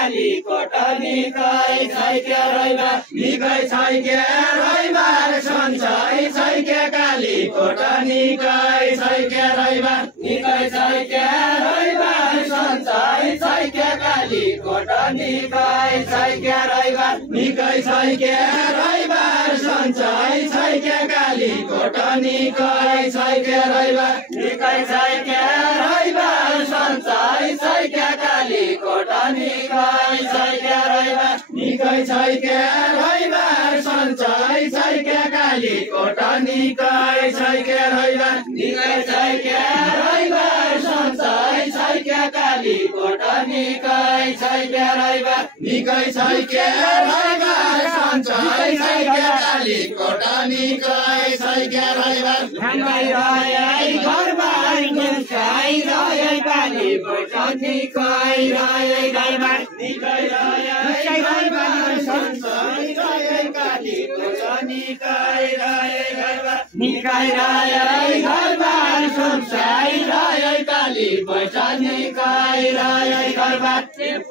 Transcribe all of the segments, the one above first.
काली coat निकै छैके रैबा निकै छैके रैबा सन्चै छैके काली कोट निकै छैके रैबा निकै छैके रैबा सन्चै छैके काली कोट निकै छैके रैबा निकै छैके रैबा सन्चै छैके काली कोट निकै छैके रैबा निकै छैके रैबा सन्चै छैके काली कोट निकै छैके रैबा निकै छैके रैबा सन्चै छैके काली कोट निकै छैके रैबा निकै छैके रैबा सन्चै छैके काली कोट निकै छैके रैबा निकै छैके रैबा सन्चै छैके काली कोट निकै छैके रैबा हाँगाइ रहे घरबार निकै रहे काली कोट निकै रहे रैबा निकै रहे घरबार सन्चै रहे काली कोट निकै रहे रैबा निकै रहे घरबार सन्चै रहे काली कोट निकै रहे रैबा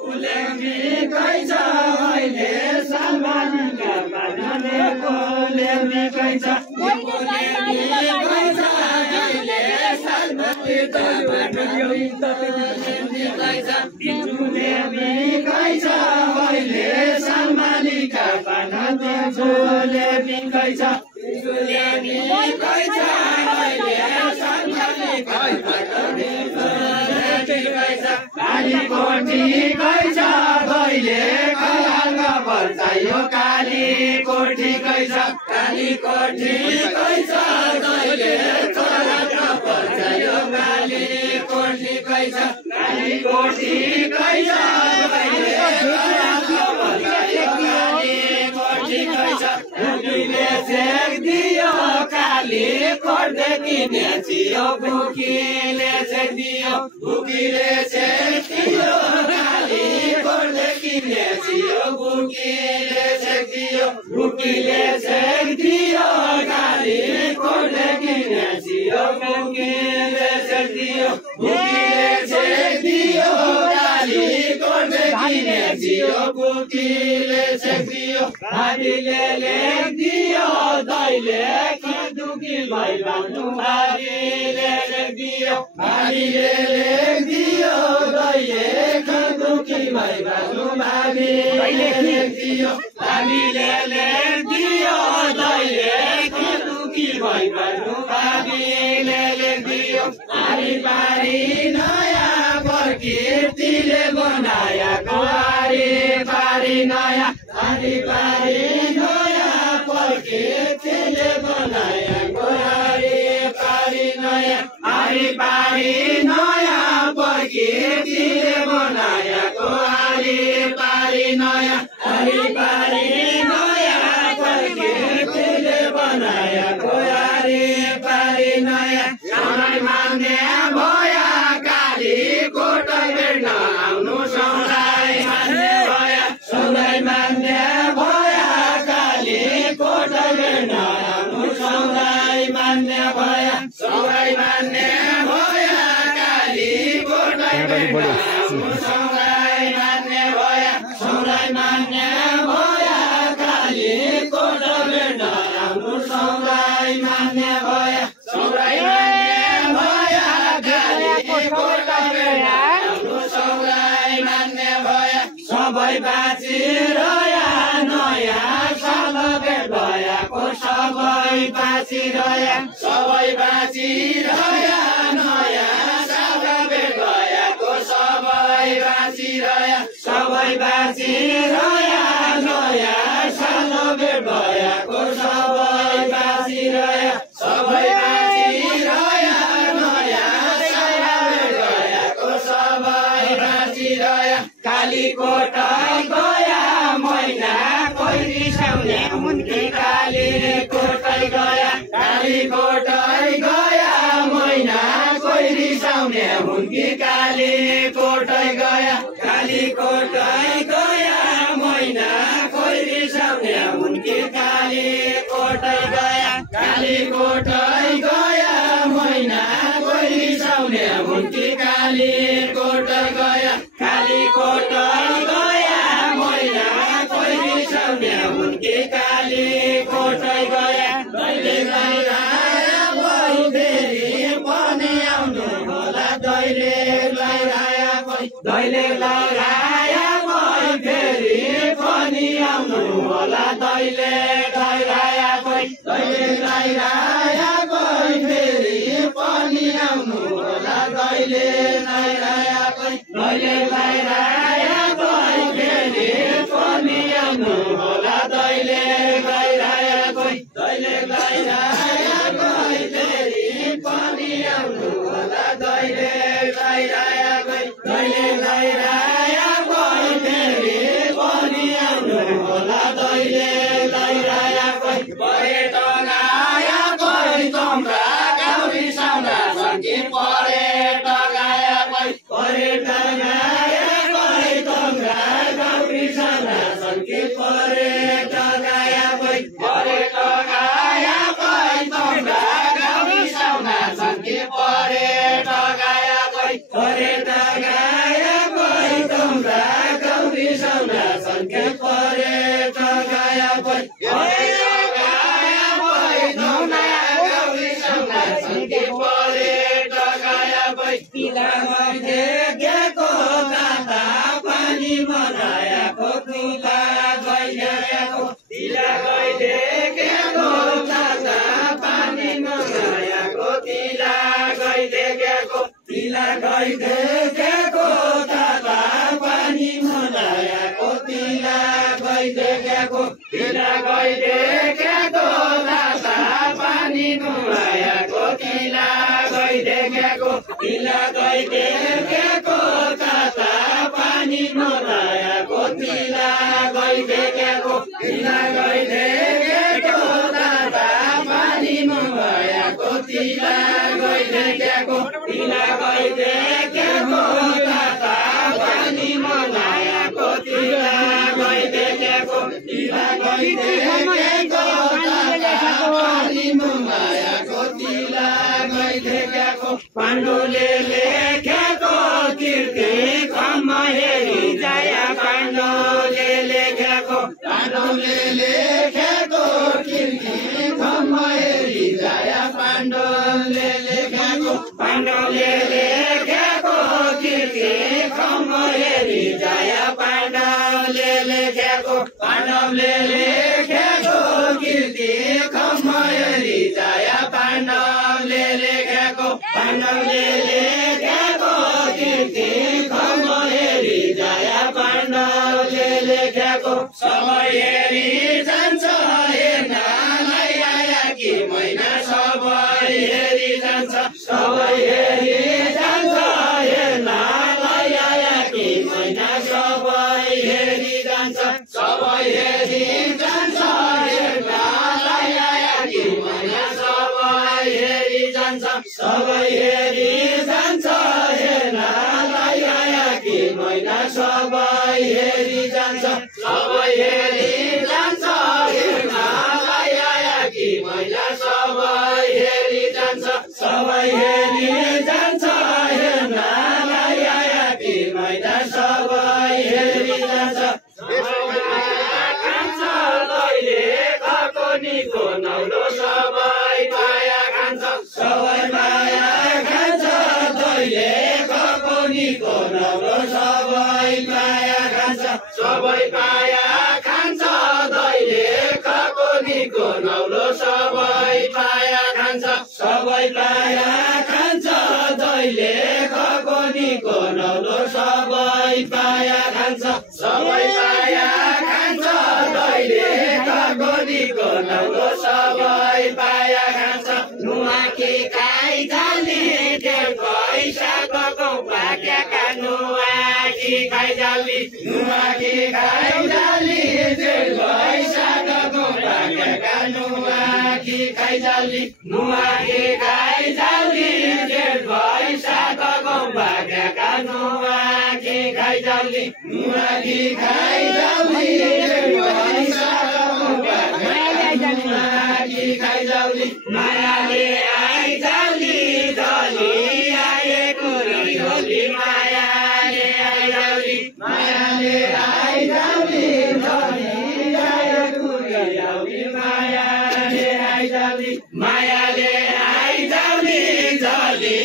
फुले निकै छ अहिले सामानका बाँध्ने कोले निकै छ फुले निकै छ अहिले सामानका बाँध्ने निकै छ फुले निकै छ अहिले सामानिका बाँध्ने कोले निकै छ फुले निकै छ अहिले सामानिका बाँध्ने निकै छ काली कोठी कै छ गइले खलालका पर्चायो काली कोठी कै छ काली कोठी कै छ गइले खलालका पर्चायो काली कोठी कै छ काली कोठी कै छ गइले खलालका पर्चायो काली कोठी कै छ बुकीले छेक दियो काली कोठदेखि नेचियो बुकीले छेक दियो बुकीले छेक दियो काली कोठदेखि नेचियो बुकीले छेक दियो बुकीले छेक दियो काली कोठदेखि नेचियो बुकीले छेक दियो बुकीले छेक दियो काली कोठदेखि नेचियो बुकीले छेक दियो भाबीले लेख दियो दैले दुखी भाइ बान्नु भाबीले लेख दियो भाबीले लेख दियो दैले दुखी भाइ बान्नु भाबीले लेख दियो भाबीले लेख दियो दैले दुखी भाइ बान्नु भाबीले लेख दियो पारी पारी नयाँ प्रकृतिले बनाएको पारी पारी नयाँ पारी पारी नयाँ प्रकृतिले बनाएको पारी नयाँ पारी पारी नयाँ प्रकृतिले बनाएको पारी नयाँ पारी पारी नयाँ प्रकृतिले बनाएको पारी नयाँ सबै मान्ने भया काली कोट भेट्न आउनु सौलाई मान्ने भया सबै मान्ने भया काली कोट भेट्न आउनु सौलाई मान्ने भया सबै मान्ने भया काली कोट भेट्न आउनु सौलाई मान्ने भया सबै मान्ने भया काली कोट भेट्न आउनु सौलाई मान्ने भया सबै मान्ने भया काली कोट भेट्न आउनु सौलाई मान्ने भया सबै बाँचिरह्या नयाँ साल भेट भयाको सबै बाँचिरह्या सबै बाँचिरह्या नयाँ साल भेट भयाको सबै बाँचिरह्या सबै बाँचिरह्या नयाँ साल भेट भयाको सबै बाँचिरह्या सबै बाँचिरह्या नयाँ साल भेट भयाको सबै बाँचिरह्या काली कोट गया मैना कोही रिसाउने हुन्की काली कोट गया काली कोट गया मैना कोही रिसाउने हुन्की काली कोट गया काली कोट गया मैना कोही रिसाउने हुन्की काली कोट गया काली कोट गया मैना कोही रिसाउने हुन्की काली कोट गया काली कोट गया काली कोटै गया दैले लैराया कोही फेरि पनि आउनु होला दैले लैराया कोही दैले लैराया कोही फेरि पनि आउनु होला दैले लैराया कोही दैले लैराया कोही फेरि पनि आउनु होला दैले लैराया कोही दैले लैराया कोही फेरि पनि आउनु होला दैले लैराया कोही दैले लैराया कोही फेरि पनि आउनु होला दैले लैराया कोही दैले लैराया कोही फेरि पनि आउनु होला दैले लैराया कोही पर्यटन आया कोही तम्रा गाउँ साउना सङ्गी पर्यटन आया कोही पर्यटन आया कोही तम्रा गाउँ साउना सङ्गी पर्यटन आया कोही पर्यटन आया कोही तम्रा गाउँ साउना सङ्गी पर्यटन आया कोही पर्यटन आया कोही तम्रा गाउँ साउना सङ्गी पर्यटन आया कोही पर्यटन आया कोही तम्रा गाउँ साउना सङ्गी पर्यटन आया कोही तिलामा देखेको काता पानी मनायाको तिला गइरहेको तिला गइदेखेको काता पानी मनायाको तिला गइदेखेको तिला गइदेखेको काता पानी मनायाको तिला गइदेखेको तिला गइदेखेको काता पानी मनायाको तिला गइदेखेको तिला गइदेखेको काता पानी मनायाको तिला गइदेखेको तिला गइदेखेको काता पानी मनायाको तिला गइदेखेको तिला गइदेखेको काता पानी मनायाको तिला गइदेखेको तिला गइदेखेको काता पानी मनायाको तिला गइदेखेको पाण्डुले लेखेको कीर्ति खम्मा हेरी जाया पाण्डुले लेखेको पाण्डुले लेखेको कीर्ति खम्मा हेरी जाया पाण्डुले लेखेको पाण्डुले लेखेको कीर्ति खम्मा हेरी जाया पाण्डुले लेखेको पाण्डवले लेखेको कीर्ति खम्मा हेरी जाया पाण्डवले लेखेको पाण्डवले लेखेको कीर्ति खम्मा हेरी जाया पाण्डवले लेखेको सबै हेरी जान्छ हेर्नलाई आया कि मैना सबै हेरी जान्छ सबै हेरी जान्छ हेर्नलाई आया कि मैना सबै हेरी जान्छ सबै हेरी जान्छ हेर्नलाई आया कि मैना सबै हेरी जान्छ सबै हेरी जान्छ हेर्नलाई आया कि मैना सबै हेरी जान्छ सबै हेरी जान्छ हेर्नलाई आया कि मैना सबै हेरी जान्छ सबै हेरी जान्छ हेर्नलाई आया कि मैना सबै हेरी जान्छ खान्छ लैले खाएको निको नौलो सबै माया खान्छ सबै माया खान्छ दैले खाएको निको नौलो सबै माया खान्छ सबै माया खान्छ दैले खाएको निको नौलो सबै माया खान्छ सबै माया खान्छ दैले खाएको निको नौलो सबै माया खान्छ सबै माया खान्छ दैले खाएको निको नौलो सबै माया खान्छ नुहाकी खाइ जाली देव पैसाको गौ पाकेका नुहाकी खाइ जाली नुहाकी खाइ जाली देव पैसाको गौ पाकेका नुहाकी खाइ जाली नुहाकी खाइ जाली देव पैसाको गौ पाकेका नुहाकी खाइ जाली नुहाकी खाइ जाली देव पैसाको गौ पाकेका नुहाकी खाइ जाली मायाले आइ जाली धली आएको होली मायाले आइ जाली मायाले आइ जाली धली आएको मायाले आइजाउली मायाले आइजाउली झली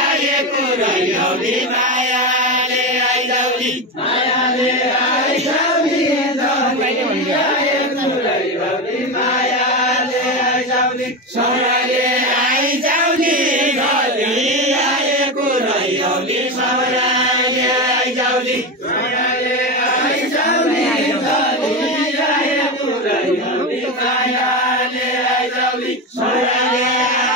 आएको रैलौली मायाले आइजाउली मायाले आइजाउली झली आएको रैलौली मायाले आइजाउली सौराले आइजाउली झली आएको रैलौली सौराले आइजाउली सौराले आइजाउली मायाले आइजाउली सौराले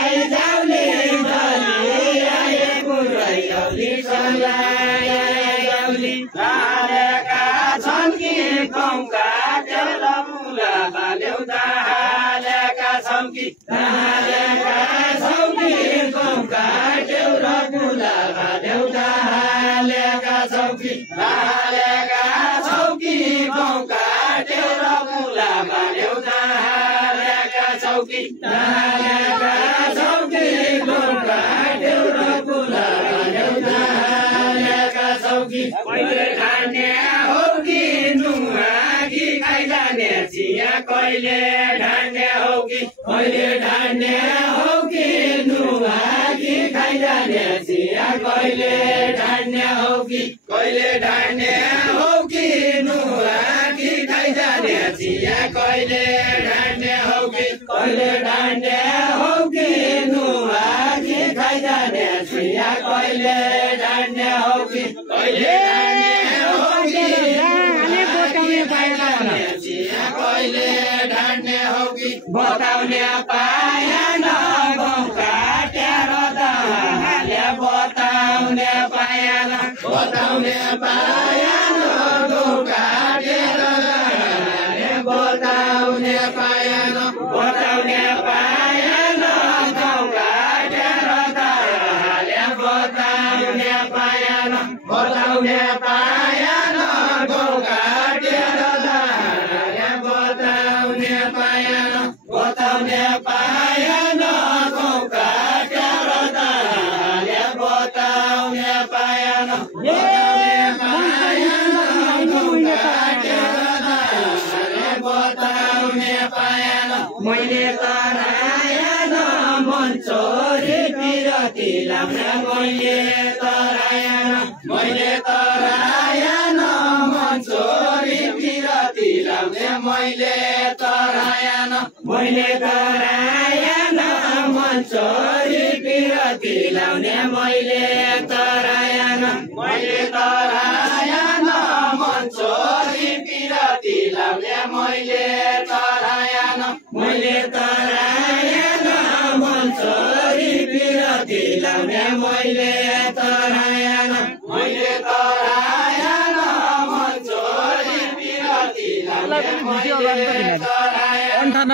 आइजाउली झली आएको रैलौली सौराले आइजाउली हालेका छन् कि गाउँका देउला मुला बाल्यौता हालेका छन् कि हालेका छन् कि गाउँका देउला मुला बाल्यौता हालेका छन् कि हालेका छन् कि गाउँका देउला मुला बाल्यौता हालेका छौकी हालेका छौकी गाउँका देउला मुला बाल्यौता हालेका छौकी कहिले ठान्ने हो कि नुहा कि खाइजाने चिया कहिले ठान्ने हो कि कहिले ठान्ने हो कि नुहा कि खाइजाने चिया कहिले ठान्ने हो कि कहिले ठान्ने हो कि नुहा कि खाइजाने चिया कहिले ठान्ने हो कि कहिले ठान्ने हो कि नुहा कि खाइजाने चिया कहिले ठान्ने हो कि कहिले ठान्ने हो कि कहिले ठान्ने हो कि बताउने पाएन गाउँका ट्यारो दाले बताउने पाएन बताउने पाएन गाउँका ट्यारो दाले बताउने पाएन बताउने पाएन गाउँका ट्यारो दाले बताउने पाएन बताउने पाएन गाउँका ट्यारो दाले बताउने पाएन बताउने पाएन गाउँका ट्यारो दाले बताउने पाएन बताउने पाएन गाउँका ट्यारो दाले बताउने पाएन मैले तराएन मन चोरी पिरती लाउने मैले तराएन मन चोरी पिरती लाउने मैले तराएन मैले तराएन मन चोरी पिरती लाउने मैले तराएन मैले तराएन मन चोरी पिरती लाउने मैले तराएन मैले तराएन मन चोरी पिरती लाउने मैले तराएन मैले तराएन मन चोरी पिरती लाउने मैले तराएन 98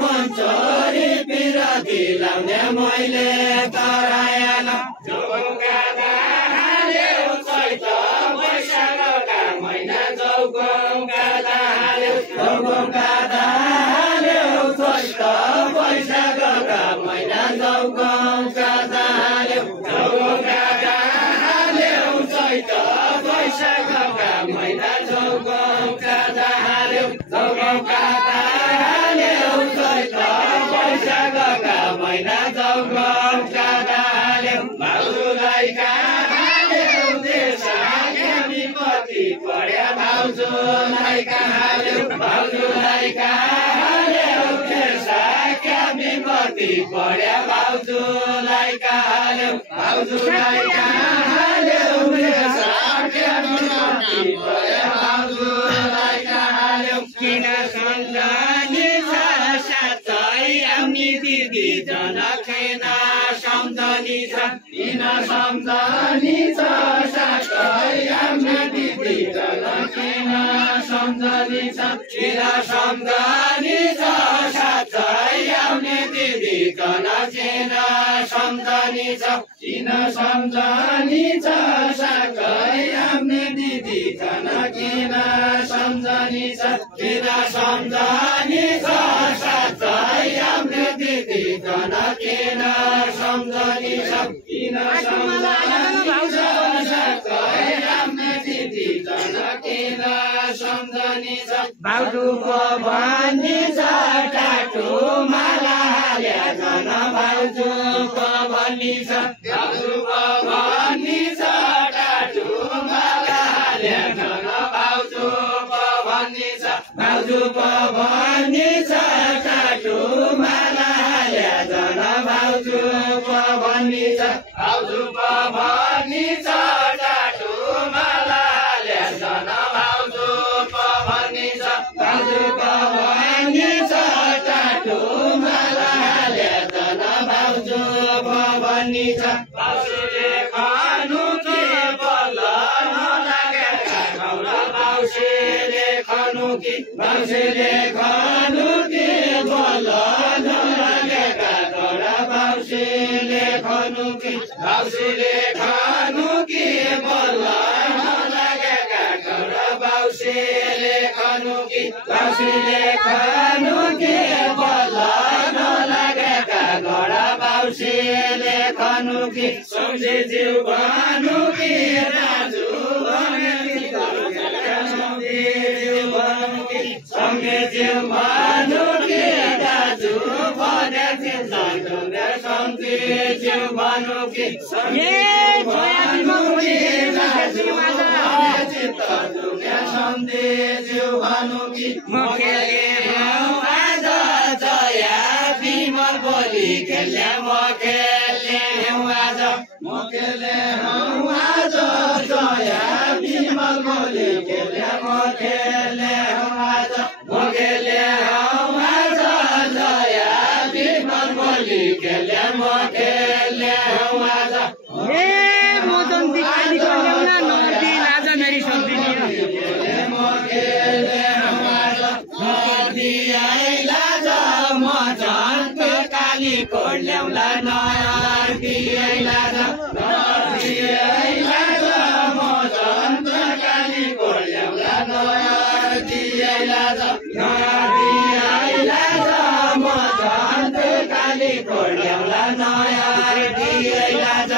मन चोरी पिरती लाउने मैले तराएन जौका हाल्यो चैत वैशाखका महिना जौका हाल्यो जौका हाल्यो चैत वैशाखका महिना जौका हाल्यो जौका हाल्यो चैत वैशाखका महिना जौका हाल्यो जौका हाल्यो चैत वैशाखका महिना जौका हाल्यो भाउजूलाई हाल्यो देशा विपत्ति पढ्या भाउजूलाई हाल्यो भाउजूलाई हाल्यो देशा विपत्ति पढ्या भाउजूलाई हाल्यो भाउजूलाई हाल्यो देशा विपत्ति पढ्या भाउजूलाई हाल्यो किन सम्झनी छ साँच्चै आउने दिदी जनखेन सम्झनी छ किन सम्झनी छ साँच्चै आउने दिदी जनखेन सम्झनी छ किन सम्झनी छ साँच्चै आउने दिदी जनखेन सम्झनी छ किन सम्झनी छ साँच्चै आउने दिदी जनखेन सम्झनी छ किन सम्झनी छ साँच्चै आउने दिदी जनखेन सम्झनी छ किन सम्झनी छ साँच्चै आउने दिदी किन सम्झनी छ भाउजूको भन्ने छ टाटो माला हाल्या झन भाउजूको भन्ने छ भाउजूको भन्ने छ टाटो माला हाल्या झन भाउजूको भन्ने छ भाउजूको भन्ने छ टाटो माला हाल्या झन भाउजूको भन्ने छ भाउजूको भन्ने छ टाटो माला हाल्या झन भाउजूको भन्ने छ भाउजूको भन्ने छ टाटो माला हाल्या झन भाउजूको भन्ने छ भाउजूले खानु के बल्ल नलागेका घौला भाउजूले खानु के भाउजूले खानु के बल्ल नलागेका घौला भाउजूले खानु के भाउजूले खानु के बल्ल नलागेका घौला भाउजूले खानु के भाउजूले खानु के बल्ल नलागेका घौला भाउजूले खानु के सम्झे जिउ भानु के दाजु सम्झे जिउ भानु के दाजु भने सम्झे जिउ भानु के सम्झे जिउ भानु के मखेले आज जया विमल बोली खेल्ने मखेले आज मखेले आज जया विमल बोली खेल्ने मखेले आज मखेले आज जया विमल बोली खेल्ने मखेले आज मदन दिखाली कोल्याउला नदी लाज मेरी सन्दिनी मखेले आज नदी आइला ज मदन काली कोल्याउला नदी आइला ज नदी आइला ज मदन काली कोल्याउला नदी आइला ज नदी आइला ज मदन काली कोल्याउला नदी आइला ज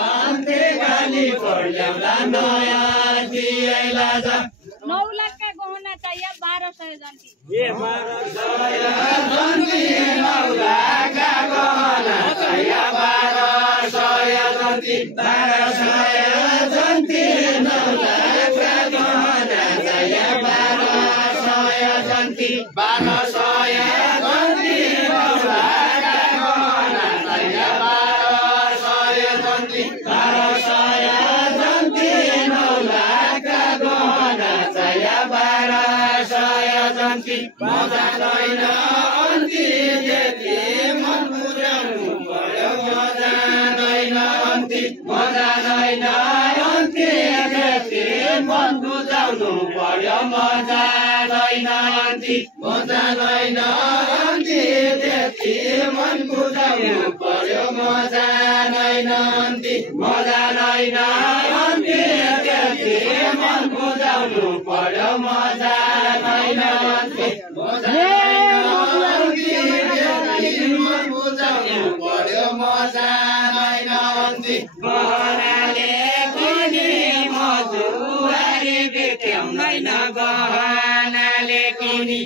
काली कोल्याउला नदी आइला ज 9 लाख का गहना चाहिए 1200 जंती ये 1200 जंती 9 लाख का गहना चाहिए 1200 जंती 1200 जंती 9 लाख का गहना चाहिए 1200 जंती 1200 जंती 9 लाख का गहना चाहिए 1200 जंती 1200 जंती 9 लाख का गहना चाहिए 1200 जंती मजा छैन अन्ती त्यति मन बुझाउनु पर्यो मजा छैन अन्ती मजा छैन अन्ती त्यति मन बुझाउनु पर्यो मजा छैन अन्ती मजा छैन अन्ती त्यति मन बुझाउनु पर्यो मजा छैन अन्ती मजा छैन अन्ती त्यति मन बुझाउनु पर्यो मजा छैन अन्ती मजा मन बुझाउनु पर्यो मजा छैन अन्ती गहनाले किनी मजुवारी बित्याउँदैन गहनाले किनी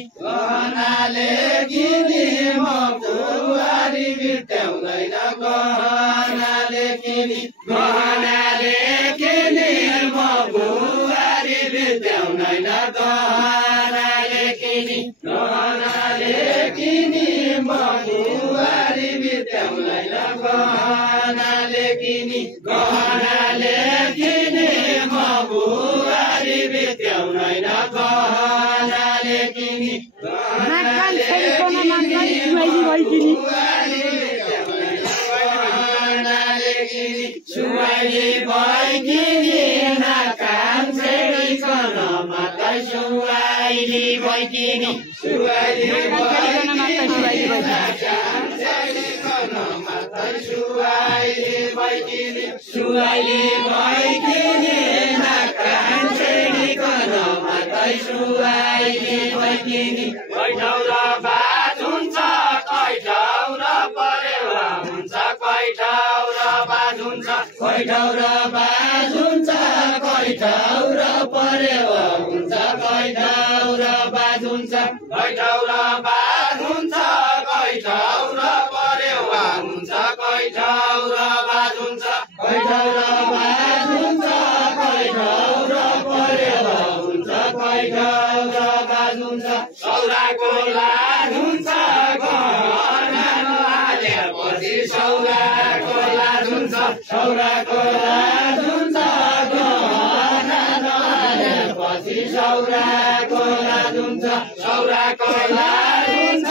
मजुवारी बित्याउँदैन गहनाले किनी गहनाले किनी मजुवारी बित्याउँदैन गहनाले किनी गहनाले किनी मजुवारी बित्याउँदैन गहनाले किनी गहनाले किनी मजुवारी बित्याउँदैन गहनाले किनी सुवाली भइकिनी नाकाम छेडिकन मात्रै सुवाली भइकिनी सुवाली भइकिनी नाकाम छेडिकन मात्रै सुवाली भइकिनी सुवाली भइकिनी नाकाम छेडिकन मात्रै सुवाली भइकिनी कैठौँ र बाज हुन्छ कैठौँ र हुन्छ कोही ठाउँ र बाज हुन्छ कोही ठाउँ र परेवा हुन्छ कोही ठाउँ र बाज हुन्छ कोही ठाउँ र बाज हुन्छ कोही ठाउँ र परेवा हुन्छ कोही ठाउँ र बाज हुन्छ कोही ठाउँ र बाज हुन्छ कोही ठाउँ र परेवा हुन्छ कोही ठाउँ र बाज हुन्छ सौराको लाज हुन्छ गहना नहालेपछि सौराको लाज हुन्छ सौराको लाज हुन्छ गहना नहालेपछि सौराको लाज हुन्छ सौराको लाज हुन्छ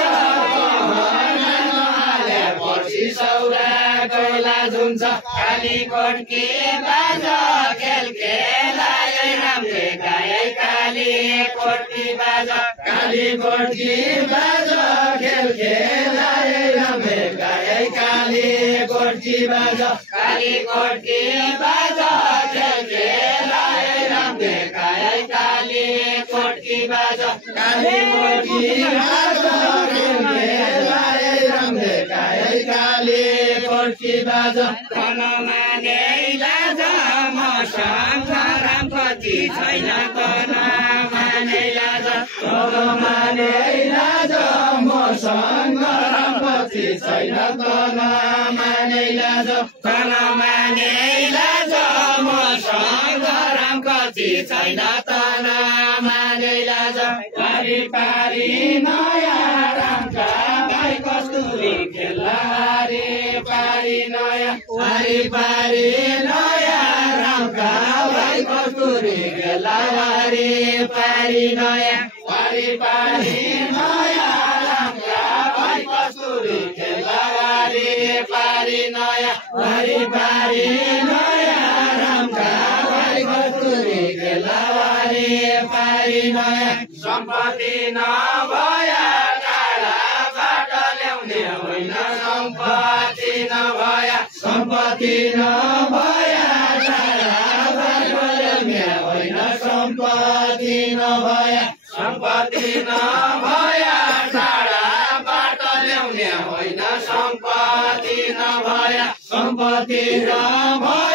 गहना नहालेपछि सौराको लाज हुन्छ कालीकोटकी बाजा खेल खेलाए रामले गाए कालीकोटकी बाजा कालीकोटकी बाजा खेल खेलाए रामले गाए कालीकोटकी बाजा कालीकोटकी बाजा खेल खेलाए रामले गाए कालीकोटकी बाजा कालीकोटकी बाजा खेल खेलाए रामले गाए कालीकोटकी बाजा कन माने लाज मसँग रामपति छैन कन माने लाज कन माने लाज मसँग रामपति छैन कन माने लाज कन माने लाज मसँग रामपति छैन तन माने लाज पारी पारी नयाँ रामका भाइ कस्तुरी खेल्ला रे पारी नयाँ पारी पारी नयाँ रामका भाइ कस्तुरी खेल्ला रे पारी नयाँ पारी पारी नयाँ रामका भाइ कस्तुरी खेल्ला रे पारी नयाँ पारी पारी नयाँ रामका भाइ कस्तुरी खेल्ला रे पारी नयाँ सम्पत्ति नभया टाढाबाट ल्याउने होइन सम्पत्ति नभया सम्पत्ति नभया टाढाबाट ल्याउने होइन सम्पत्ति नभया सम्पत्ति नभया टाढाबाट ल्याउने होइन सम्पत्ति नभया सम्पत्ति नभया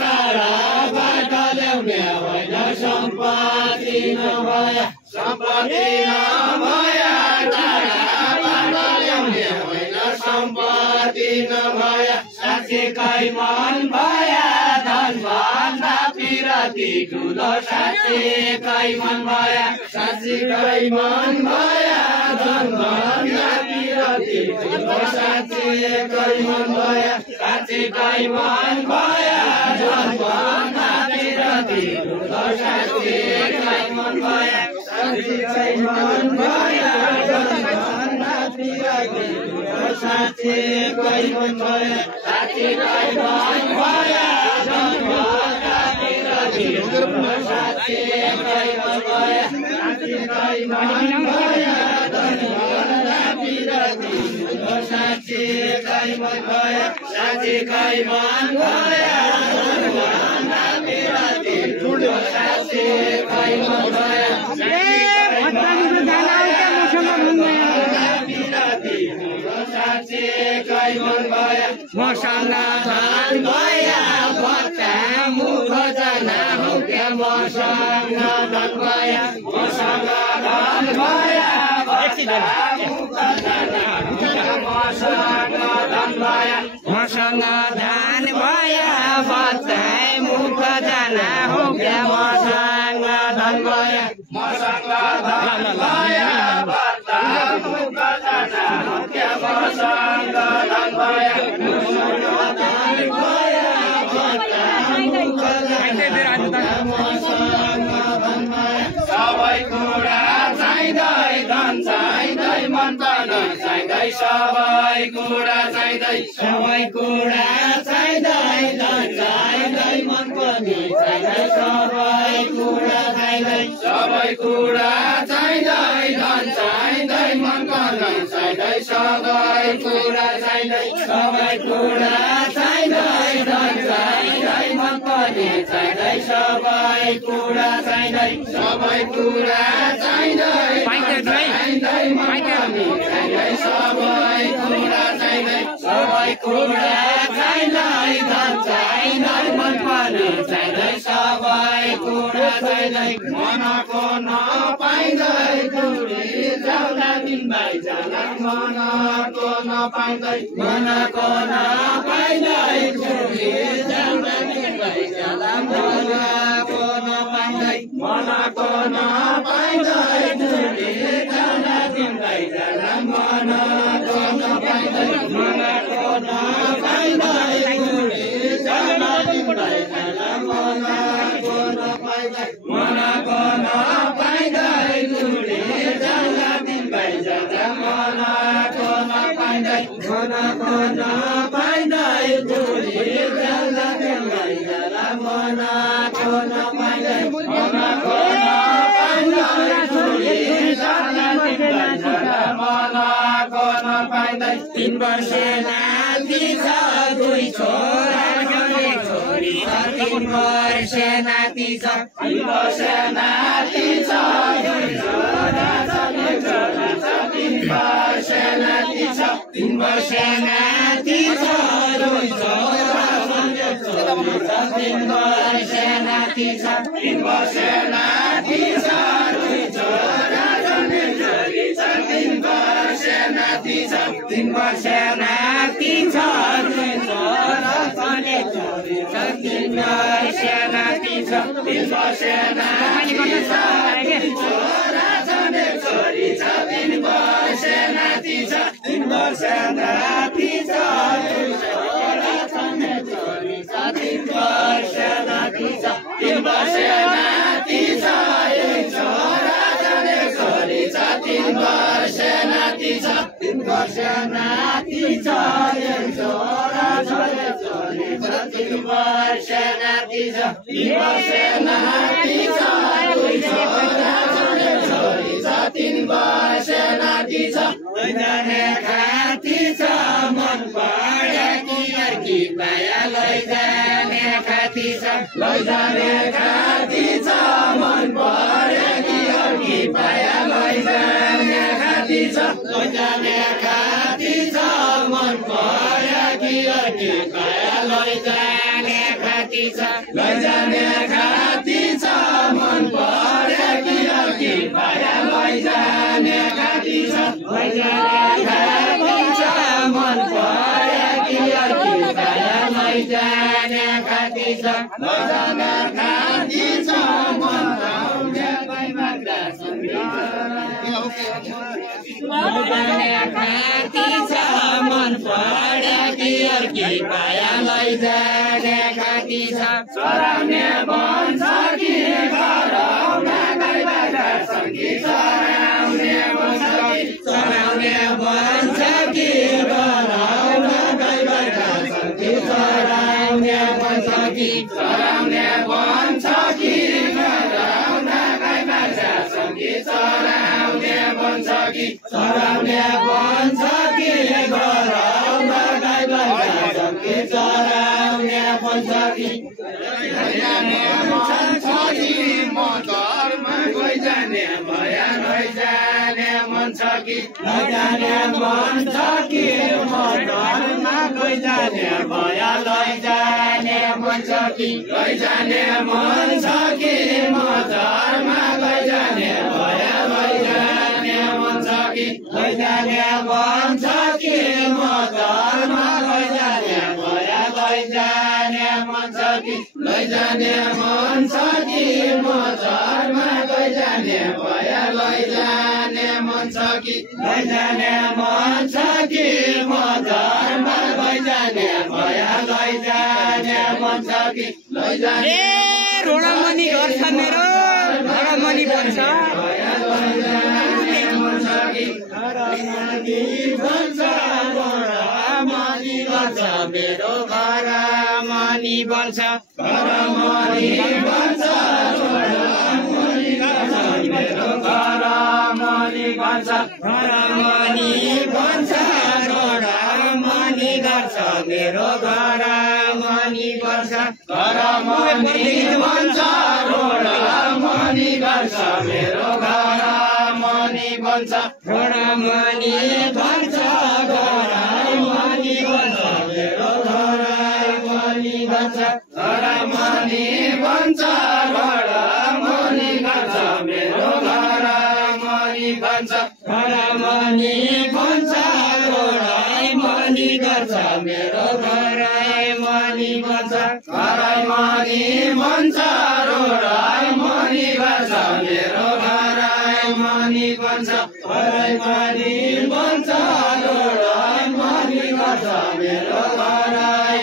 टाढाबाट ल्याउने होइन सम्पत्ति नभया सम्पत्ति नभया टाढाबाट ल्याउने होइन सम्पत्ति नभया साँच्चीकै मन भया धन भन्दा पिरती ठुलो साँच्चीकै मन भया साँच्चीकै मन भया धन भन्दा पिरती ठुलो साँच्चीकै मन भया साँच्चीकै मन भया धन भन्दा पिरती ठुलो साँच्चीकै मन भया साँच्चीकै मन भया धन भन्दा पिरती ठुलो साँच्चीकै मन भया साँच्चीकै मन भया धन भन्दा पिरती ठुलो साँच्चीकै मन भया साँच्चीकै मन भया धन भन्दा पिरती ठुलो साँच्चीकै मन भया साँच्चीकै मन भया धन भन्दा पिरती ठुलो साँच्चीकै मन भया मसँग धन भया भत्ता मुख जना हो क्या मसँग धन भया मसँग धन भया भत्ता मुख जना हो क्या मसँग धन भया मसँग धन भया भत्ता मुख जना हो क्या मसँग धन भया मसँग धन भया भत्ता मुख जना हो क्या मसँग धन भया सबै कुरा चाहिँदै धन चाहिँदै मन तन चाहिँदै सबै कुरा चाहिँदै सबै कुरा चाहिँदै धन चाहिँदै मन पनि चाहिँदै सबै कुरा चाहिँदै सबै कुरा चाहिँदै धन चाहिँदै मन पनि चाहिँदै सबै कुरा चाहिँदै सबै कुरा चाहिँदै धन चाहिँदै मन पनि चाहिँदै सबै कुरा चाहिँदै सबै कुरा चाहिँदै चाहिँदै मन पनि चाहिँदै सबै कुरा चाहिँदै सबै कुरा चाहिँदै धन पाइँदै मन पनि चाहिँदै सबै कुरा चाहिँदै मनको नपाइँदै टुरी जाउँला दिन भाइ जाला मनको नपाइँदै मनको नपाइँदै टुरी जाउँला दिन भाइ जाला मनको नपाइँदै मनको नपाइँदै टुरी जाउँला दिन भाइ जाला मनको नपाइँदै मनको नपाइँदै टुरी जाउँला दिन भाइ जाला मनको नपाइँदै मनको नपाइँदै टुरी जाउँला दिन भाइ जाला मनको नपाइँदै मनको नपाइँदै टुरी जाउँला दिन भाइ जाला मनको नपाइँदै मनको नपाइँदै टुरी जाउँला दिन भाइ जाला मनको नपाइँदै 3 वर्ष नाति छ 2 छोरा एक छोरी 3 वर्ष नाति छ 3 वर्ष नाति छ 2 छोरा एक छोरा 3 वर्ष नाति छ 3 वर्ष नाति छ 2 छोरा एक छोरी 3 वर्ष नाति छ 3 वर्ष नाति छ 2 छोरा एक छोरी 3 वर्ष नाति छ 3 वर्ष नाति छ 2 छोरा एक छोरी 3 वर्ष नाति छ 3 वर्ष नाति छ 2 छोरा एक छोरी 3 वर्ष नाति छ 3 वर्ष नाति छ 2 छोरा एक छोरी 3 वर्ष नाति छ 3 वर्ष नाति छ 1 छोरा एक छोरी 3 वर्ष नाति छ 3 वर्ष नाति छ 1 छोरा एक छोरी 3 वर्ष नाति छ 3 वर्ष नाति छ 2 छोरा एक छोरी 3 वर्ष नाति छ लैजाने खाती छ मन पढ्या कि अर्की पाया लैजाने खाती छ लैजाने खाती छ मन पढ्या कि अर्की पाया लैजाने खाती छ लैजाने खाती छ मन पढ्या कि अर्की पाया लैजाने खाती छ लैजाने खाती छ मन पढ्या कि अर्की पाया लैजाने खाती छ लैजाने खाती छ मन पढ्या कि अर्की पाया लैजाने खाती छ लैजाने खाती छ मन पढ्या कि लैजाने खाती छ मन पढ्या कि अर्की पाया लैजाने खाती छ सराउने भन्छ कि घरमा गइबाट सङ्गी सराउने भन्छ कि सराउने भन्छ कि घरमा गइबाट सङ्गी सराउने भन्छ कि सराउने भन्छ कि घरमा गइबाट सङ्गी सराउने भन्छ कि सराउने भन्छ कि घरमा गइबाट सङ्गी सराउने भन्छ कि लैजाने भन्छ कि म घरमा गइजाने भया लैजाने मन छ कि लैजाने भन्छ कि म घरमा गइजाने भया लैजाने मन छ कि लैजाने मन छ कि म घरमा गइजाने भया लैजाने मन छ कि लैजाने भन्छ कि म घरमा गइजाने भया लैजाने मन छ कि लैजाने मन छ कि म घरमा गइजाने भया लैजाने मन छ कि लैजाने मन छ कि म घरमा गइजाने भया लैजाने मन छ कि लैजाने रोडामणि घर छ मेरो रोडामणि भन्छ मेरो घर मनी बन्छ घर मनी बन्छ मेरो घर मनी बन्छ घर मनी बन्छ रोडा मनी गर्छ मेरो घर मनी बन्छ घर मनी बन्छ रोडा मनी गर्छ मेरो घर मनी बन्छ रोडा मनी बन्छ घर मनी बन्छ मेरो घर मनी भन्छ घर मनी भन्छ घर मनी भन्छ मेरो घर मनी भन्छ घर मनी भन्छ घर मनी गर्छ मेरो घर मनी भन्छ घर मनी भन्छ रोड मनी गर्छ मेरो घर मनी भन्छ घर मनी भन्छ रोड मनी गर्छ मेरो घर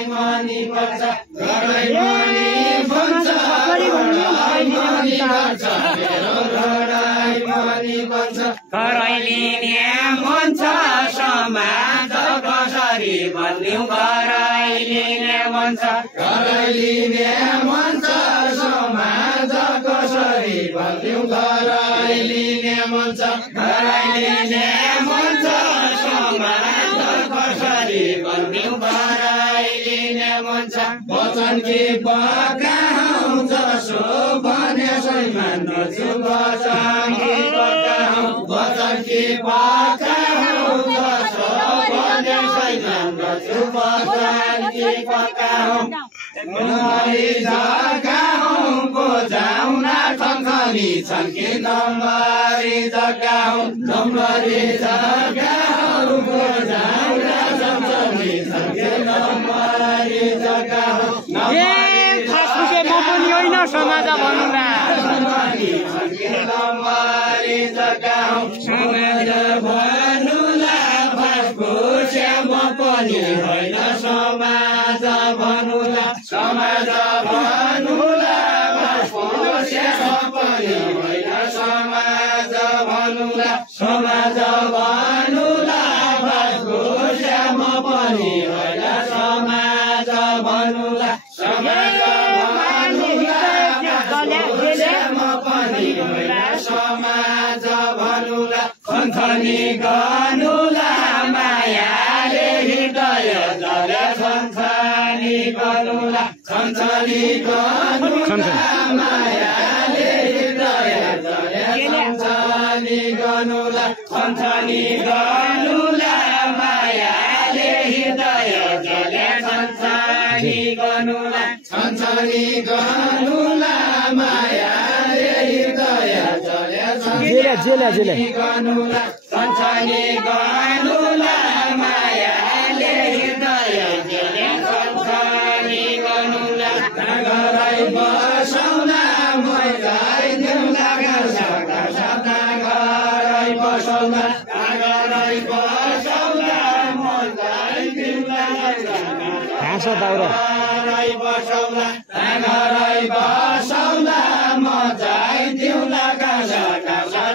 मनी भन्छ घर मनी भन्छ मनी गर्छ मेरो घर मनी भन्छ घरैलिने भन्छ समाज कसरी बदल्यौ घरैलिने भन्छ घरैलिने भन्छ समाज कसरी बदल्यौ घरैलिने भन्छ घरैलिने भन्छ समाज कसरी बदल्यौ घरैलिने भन्छ वचन कि पक्का हौ जसो भने सैमान नछु वचन कि पक्का हौ वचन कि पक्का हौ जसो भने सैमान नछु वचन कि पक्का हौ नम्बरी जग्गा हौ बोझाउन खनखनी छन् कि नम्बरी जग्गा हौ नम्बरी जग्गा हौ बोझाउन खनखनी छन् कि नम्बरी जग्गा हौ खास विषय म पनि होइन समाज भनौँला नम्बरी जग्गा हौ समाज भनौँला फासफुस म पनि होइन समाज भनौँला समाज भनौँला फासफुस म पनि होइन समाज भनौँला समाज भनौँला फासफुस म पनि होइन समाज भनौँला समाज भनौँला फासफुस म पनि होइन समाज भनौँला खनखनी गर्नुला मायाले हृदय जले खनखनी गर्नुला खनखनी गर्नुला मायाले हृदय जले खनखनी गर्नुला खनखनी गर्नुला मायाले हृदय जले खनखनी गर्नुला खनखनी गर्नुला मायाले हृदय जले खनखनी गर्नुला खनखनी गर्नुला मायाले हृदय जले खनखनी गर्नुला नगरै बसौला मैलाई देउला गार्सा गार्सा नगरै बसौला नगरै बसौला मैलाई देउला गार्सा गार्सा नगरै बसौला नगरै बसौला मजाइ देउला गार्सा गार्सा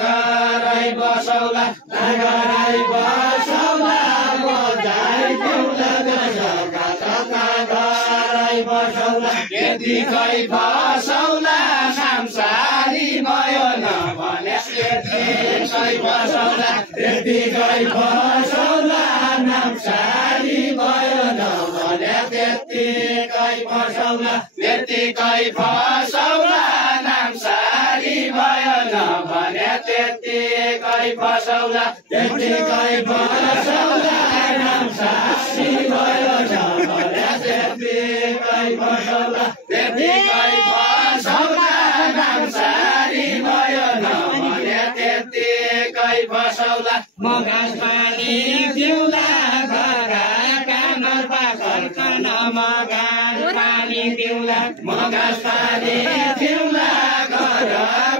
नगरै बसौला नगरै बसौला मजाइ देउला गार्सा गार्सा नगरै बसौला त्यतिकै बसौला संसारी भयो न भने त्यतिकै बसौला त्यतिकै बसौला नामसारी भयो न भने त्यतिकै बसौला त्यतिकै बसौला नामसारी भयो न भने त्यतिकै बसौला त्यतिकै बसौला नामसारी भयो न भने त्यतिकै बसौला त्यतिकै बसौला नामसारी भयो न भने त्यतिकै बसौला म घाँस पानी दिउँला घर कामर पाखर खान म घाँस पानी दिउँला म घाँस पानी दिउँला घर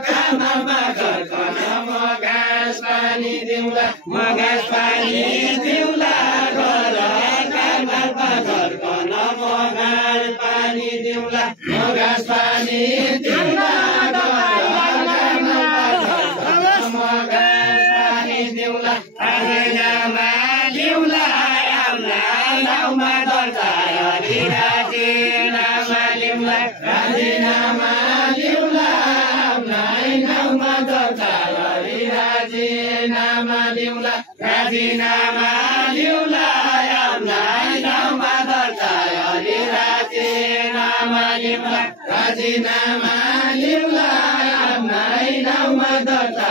कामर पाखर खान म घाँस पानी दिउँला म घाँस पानी दिउँला घर कामर पाखर खान म घाँस पानी दिउँला म घाँस पानी दिउँला राजीनामा लिउँला नाउमा दर्ता राजीनामा लिउँला राजीनामा लिउँला नाउमा दर्ता राजीनामा लिउँला राजीनामा लिउँला नाउमा दर्ता राजीनामा लिउँला राजीनामा लिउँला नाउमा दर्ता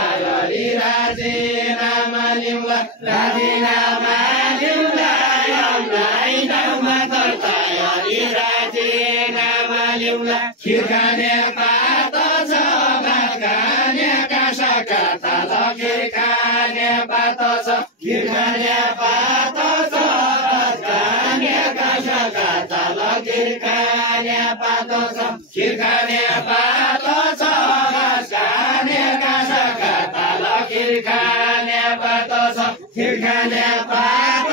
राजीनामा लिउँला राजीनामा लिउँला ठाउँमा त तयारी राजेना मालिउला खिर्खाने पात छ भात खाने कासा काता ल खिर्खाने पात छ खिर्खाने पात छ भात खाने कासा काता ल खिर्खाने पात छ खिर्खाने पात छ भात खाने कासा काता ल खिर्खाने पात छ खिर्खाने पात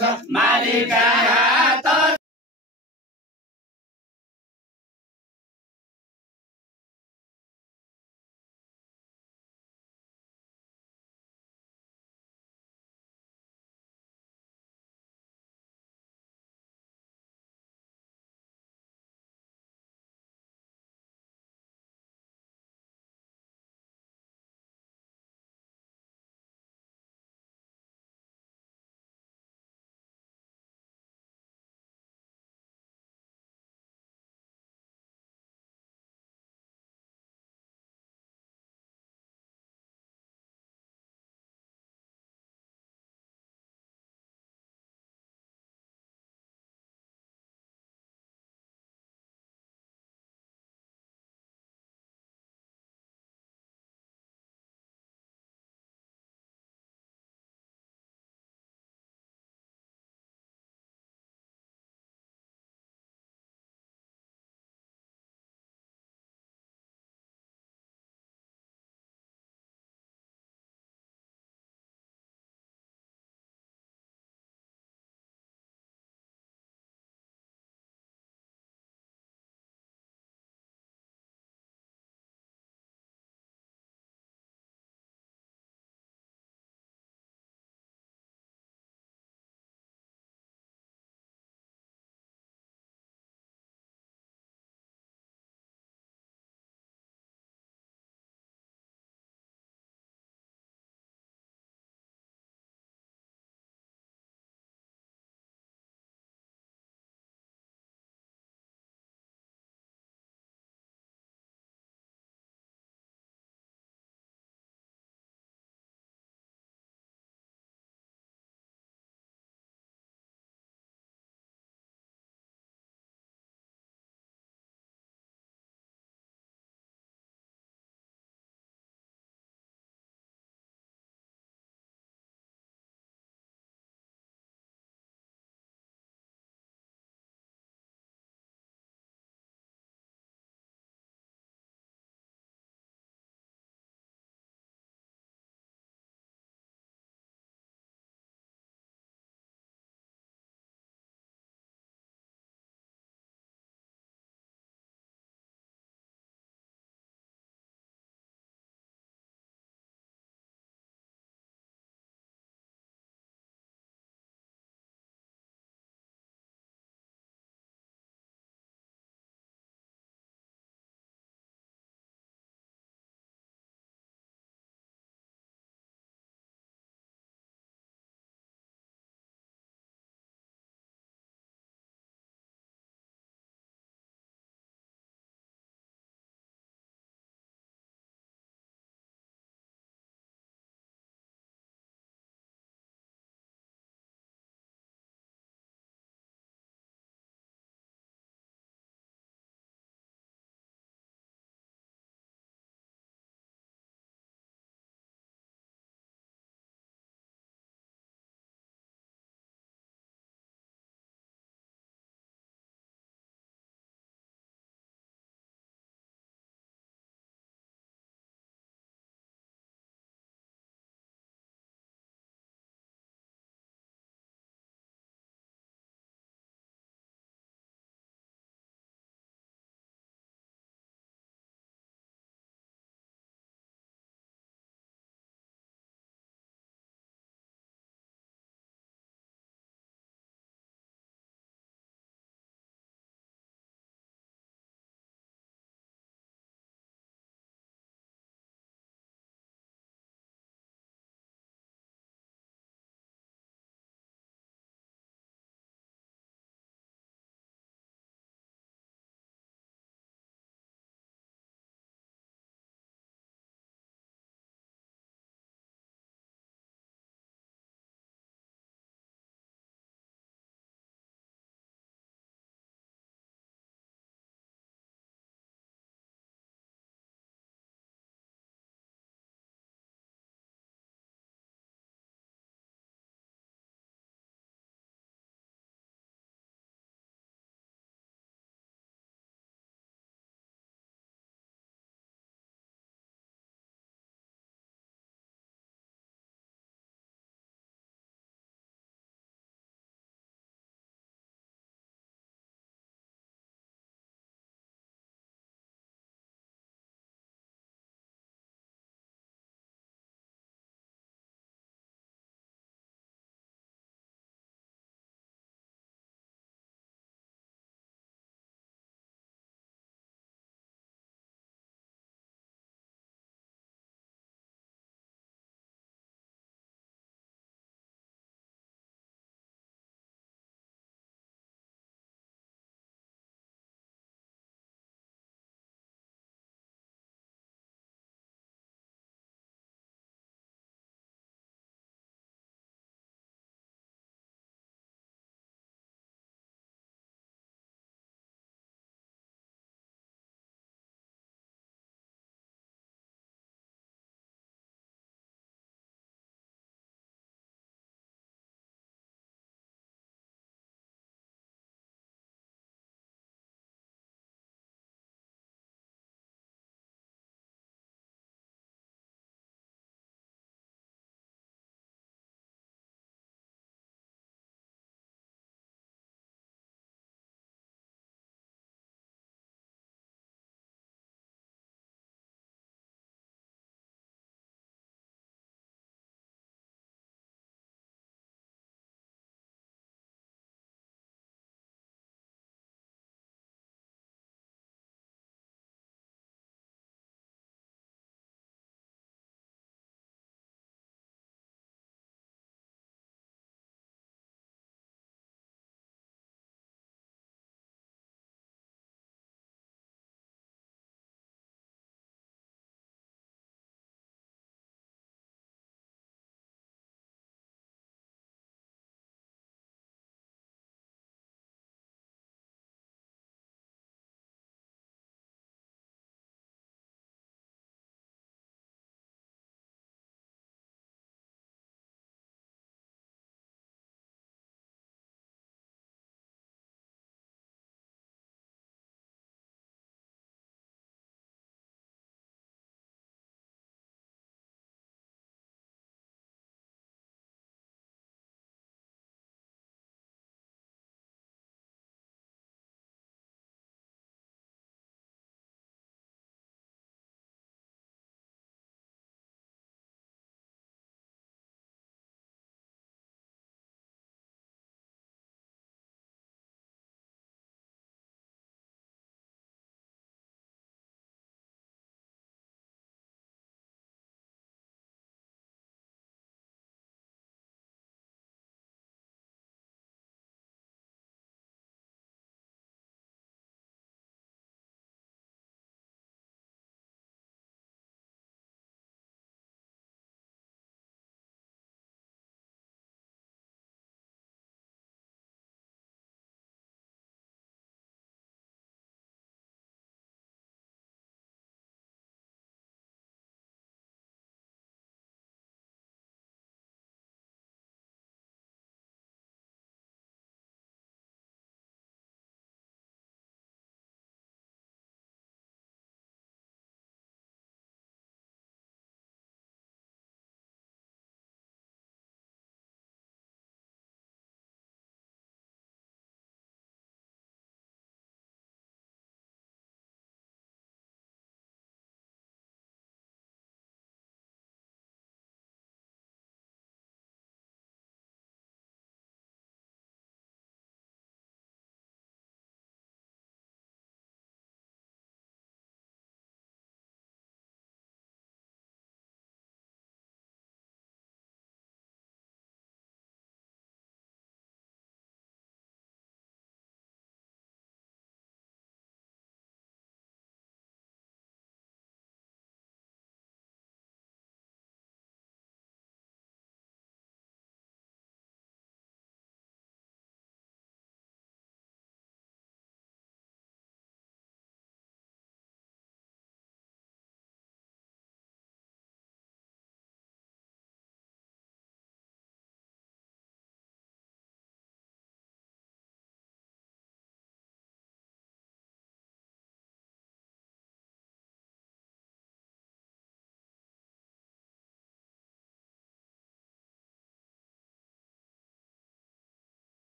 छ मालिका